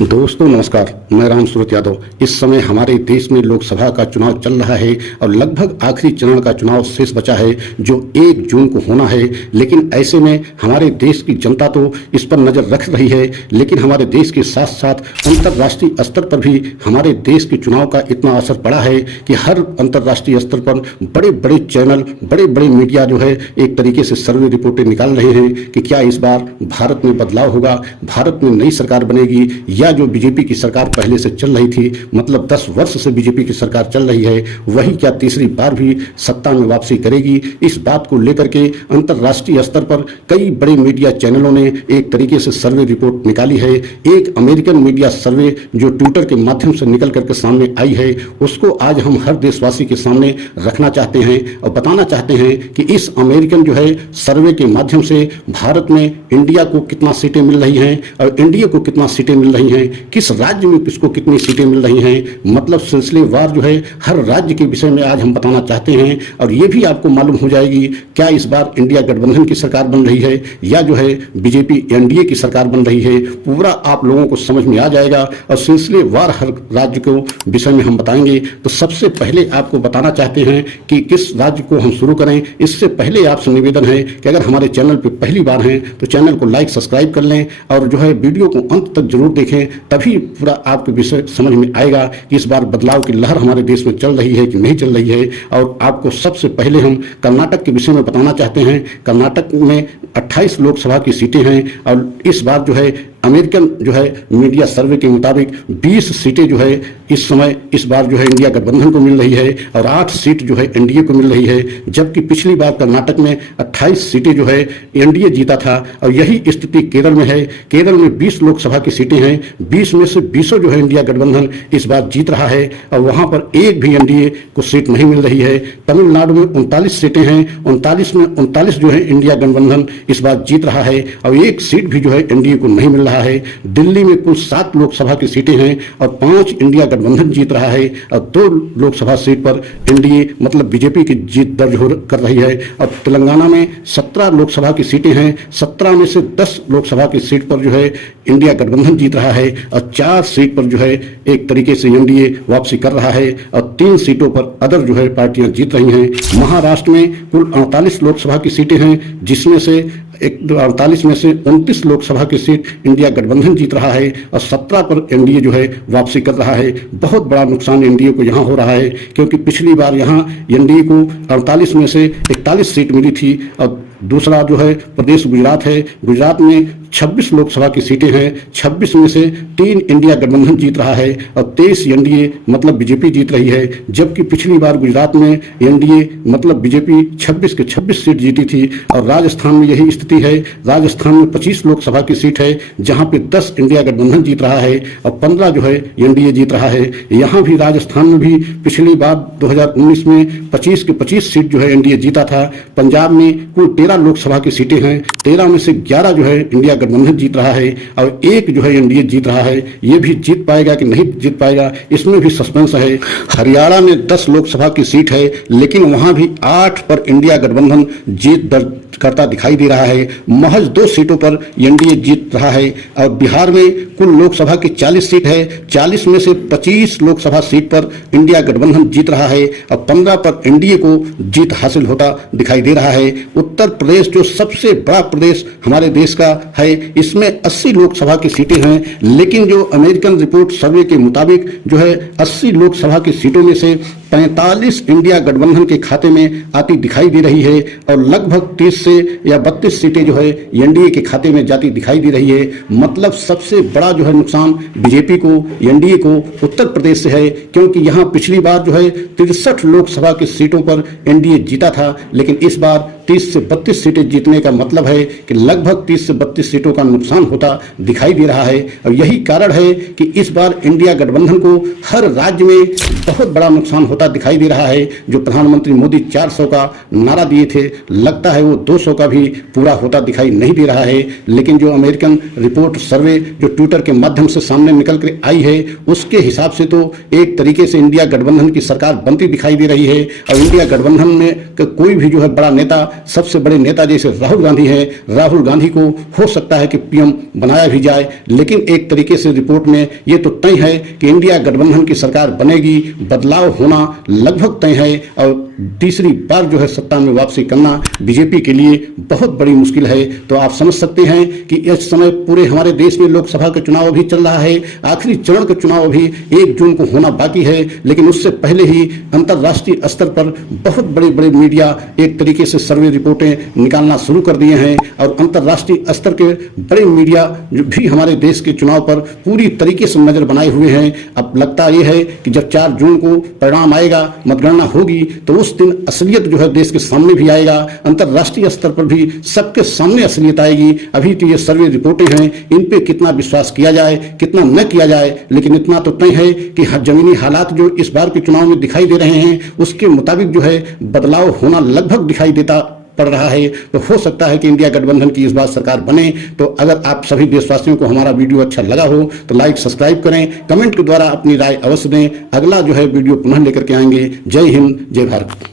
दोस्तों नमस्कार, मैं राम सूरत यादव। इस समय हमारे देश में लोकसभा का चुनाव चल रहा है और लगभग आखिरी चरण का चुनाव शेष बचा है जो 1 जून को होना है। लेकिन ऐसे में हमारे देश की जनता तो इस पर नज़र रख रही है, लेकिन हमारे देश के साथ साथ अंतर्राष्ट्रीय स्तर पर भी हमारे देश के चुनाव का इतना असर पड़ा है कि हर अंतर्राष्ट्रीय स्तर पर बड़े बड़े चैनल, बड़े बड़े मीडिया जो है एक तरीके से सर्वे रिपोर्टें निकाल रहे हैं कि क्या इस बार भारत में बदलाव होगा, भारत में नई सरकार बनेगी, या जो बीजेपी की सरकार पहले से चल रही थी, मतलब 10 वर्ष से बीजेपी की सरकार चल रही है, वही क्या तीसरी बार भी सत्ता में वापसी करेगी। इस बात को लेकर के अंतर्राष्ट्रीय स्तर पर कई बड़े मीडिया चैनलों ने एक तरीके से सर्वे रिपोर्ट निकाली है। एक अमेरिकन मीडिया सर्वे जो ट्विटर के माध्यम से निकल करके सामने आई है, उसको आज हम हर देशवासी के सामने रखना चाहते हैं और बताना चाहते हैं कि इस अमेरिकन जो है सर्वे के माध्यम से भारत में इंडिया को कितना सीटें मिल रही हैं और इंडिया को कितना सीटें मिल रही हैं, किस राज्य में किसको कितनी सीटें मिल रही हैं, मतलब सिलसिलेवार जो है हर राज्य के विषय में आज हम बताना चाहते हैं। और ये भी आपको मालूम हो जाएगी क्या इस बार इंडिया गठबंधन की सरकार बन रही है या जो है बीजेपी एनडीए की सरकार बन रही है, पूरा आप लोगों को समझ में आ जाएगा और सिलसिलेवार हर राज्य को विषय में हम बताएंगे। तो सबसे पहले आपको बताना चाहते हैं कि किस राज्य को हम शुरू करें। इससे पहले आपसे निवेदन है कि अगर हमारे चैनल पर पहली बार हैं तो चैनल को लाइक सब्सक्राइब कर लें और जो है वीडियो को अंत तक जरूर देखें, तभी पूरा आपके विषय समझ में आएगा कि इस बार बदलाव की लहर हमारे देश में चल रही है कि नहीं चल रही है। और आपको सबसे पहले हम कर्नाटक के विषय में बताना चाहते हैं। कर्नाटक में 28 लोकसभा की सीटें हैं और इस बार जो है अमेरिकन जो है मीडिया सर्वे के मुताबिक 20 सीटें जो है इस समय इस बार जो है इंडिया गठबंधन को मिल रही है और 8 सीट जो है एनडीए को मिल रही है, जबकि पिछली बार कर्नाटक में 28 सीटें जो है एनडीए जीता था। और यही स्थिति केरल में है। केरल में 20 लोकसभा की सीटें हैं, 20 में से 20 जो है इंडिया गठबंधन इस बार जीत रहा है और वहां पर एक भी एनडीए को सीट नहीं मिल रही है। तमिलनाडु में 39 सीटें हैं, 39 में 39 जो है इंडिया गठबंधन इस बार जीत रहा है और एक सीट भी जो है एनडीए को नहीं मिल रहा है। दिल्ली में कुल 7 लोकसभा की सीटें हैं और 5 इंडिया गठबंधन जीत रहा है और 2 लोकसभा सीट पर एनडीए मतलब बीजेपी की जीत दर्ज कर रही है। और तेलंगाना में 17 लोकसभा की सीटें हैं, 17 में से 10 लोकसभा की सीट पर जो है इंडिया गठबंधन जीत रहा है और 4 सीट पर जो है एक तरीके से एनडीए वापसी कर रहा है और 3 सीटों पर अदर जो है पार्टियां जीत रही हैं। महाराष्ट्र में कुल 48 लोकसभा की सीटें हैं, जिसमें से 48 में से 29 लोकसभा की सीट इंडिया गठबंधन जीत रहा है और 17 पर एनडीए जो है वापसी कर रहा है। बहुत बड़ा नुकसान एनडीए को यहाँ हो रहा है क्योंकि पिछली बार यहाँ एनडीए को 48 में से 41 सीट मिली थी। और दूसरा जो है प्रदेश गुजरात है। गुजरात में 26 लोकसभा की सीटें हैं, 26 में से 3 इंडिया गठबंधन जीत रहा है और 23 एनडीए मतलब बीजेपी जीत रही है, जबकि पिछली बार गुजरात में एनडीए मतलब बीजेपी 26 के 26 सीट जीती थी। और राजस्थान में यही स्थिति है। राजस्थान में 25 लोकसभा की सीट है, जहां पे 10 इंडिया गठबंधन जीत रहा है और 15 जो है एनडीए जीत रहा है। यहाँ भी राजस्थान में भी पिछली बार 2019 में 25 के 25 सीट जो है एनडीए जीता था। पंजाब में कुल 13 लोकसभा की सीटें हैं, 13 में से 11 जो है इंडिया गठबंधन जीत रहा है और 1 जो है एनडीए जीत रहा है। ये भी जीत पाएगा कि नहीं जीत पाएगा, इसमें भी सस्पेंस है। हरियाणा में 10 लोकसभा की सीट है, लेकिन वहां भी 8 पर इंडिया गठबंधन जीत दर्ज करता दिखाई दे रहा है। महज 2 सीटों पर एनडीए जीत रहा है। और बिहार में कुल लोकसभा की 40 सीट है, 40 में से 25 लोकसभा सीट पर इंडिया गठबंधन जीत रहा है और 15 पर एनडीए को जीत हासिल होता दिखाई दे रहा है। उत्तर प्रदेश जो सबसे बड़ा प्रदेश हमारे देश का है, इसमें 80 लोकसभा की सीटें हैं, लेकिन जो अमेरिकन रिपोर्ट सर्वे के मुताबिक जो है 80 लोकसभा की सीटों में से 45 इंडिया गठबंधन के खाते में आती दिखाई दे रही है और लगभग 30 से या 32 सीटें जो है एनडीए के खाते में जाती दिखाई दे रही है। मतलब सबसे बड़ा जो है नुकसान बीजेपी को, एनडीए को उत्तर प्रदेश से है, क्योंकि यहाँ पिछली बार जो है 63 लोकसभा की सीटों पर एनडीए जीता था, लेकिन इस बार 30 से 32 सीटें जीतने का मतलब है कि लगभग 30 से 32 सीटों का नुकसान होता दिखाई दे रहा है। और यही कारण है कि इस बार इंडिया गठबंधन को हर राज्य में बहुत बड़ा नुकसान होता होता दिखाई दे रहा है। जो प्रधानमंत्री मोदी 400 का नारा दिए थे, लगता है वो 200 का भी पूरा होता दिखाई नहीं दे रहा है। लेकिन जो अमेरिकन रिपोर्ट सर्वे जो ट्विटर के माध्यम से सामने निकल कर आई है, उसके हिसाब से तो एक तरीके से इंडिया गठबंधन की सरकार बनती दिखाई दे रही है। और इंडिया गठबंधन में कोई भी जो है बड़ा नेता, सबसे बड़े नेता जैसे राहुल गांधी है, राहुल गांधी को हो सकता है कि पीएम बनाया भी जाए। लेकिन एक तरीके से रिपोर्ट में ये तो तय है कि इंडिया गठबंधन की सरकार बनेगी, बदलाव होना लगभग तय है। और तीसरी बार जो है सत्ता में वापसी करना बीजेपी के लिए बहुत बड़ी मुश्किल है। तो आप समझ सकते हैं कि इस समय पूरे हमारे देश में लोकसभा का चुनाव भी चल रहा है, आखिरी चरण का चुनाव भी 1 जून को होना बाकी है। लेकिन उससे पहले ही अंतर्राष्ट्रीय स्तर पर बहुत बड़े बड़े मीडिया एक तरीके से सर्वे रिपोर्टें निकालना शुरू कर दिए हैं। और अंतर्राष्ट्रीय स्तर के बड़े मीडिया भी हमारे देश के चुनाव पर पूरी तरीके से नजर बनाए हुए हैं। अब लगता यह है कि जब 4 जून को परिणाम आएगा, मतगणना होगी, तो उस दिन असलियत जो है देश के सामने भी आएगा, अंतर्राष्ट्रीय स्तर पर भी सबके सामने असलियत आएगी। अभी तो ये सर्वे रिपोर्टें हैं, इन पे कितना विश्वास किया जाए, कितना न किया जाए, लेकिन इतना तो तय है कि जमीनी हालात जो इस बार के चुनाव में दिखाई दे रहे हैं, उसके मुताबिक जो है बदलाव होना लगभग दिखाई देता पड़ रहा है। तो हो सकता है कि इंडिया गठबंधन की इस बार सरकार बने। तो अगर आप सभी देशवासियों को हमारा वीडियो अच्छा लगा हो तो लाइक सब्सक्राइब करें, कमेंट के द्वारा अपनी राय अवश्य दें। अगला जो है वीडियो पुनः लेकर के आएंगे। जय हिंद, जय भारत।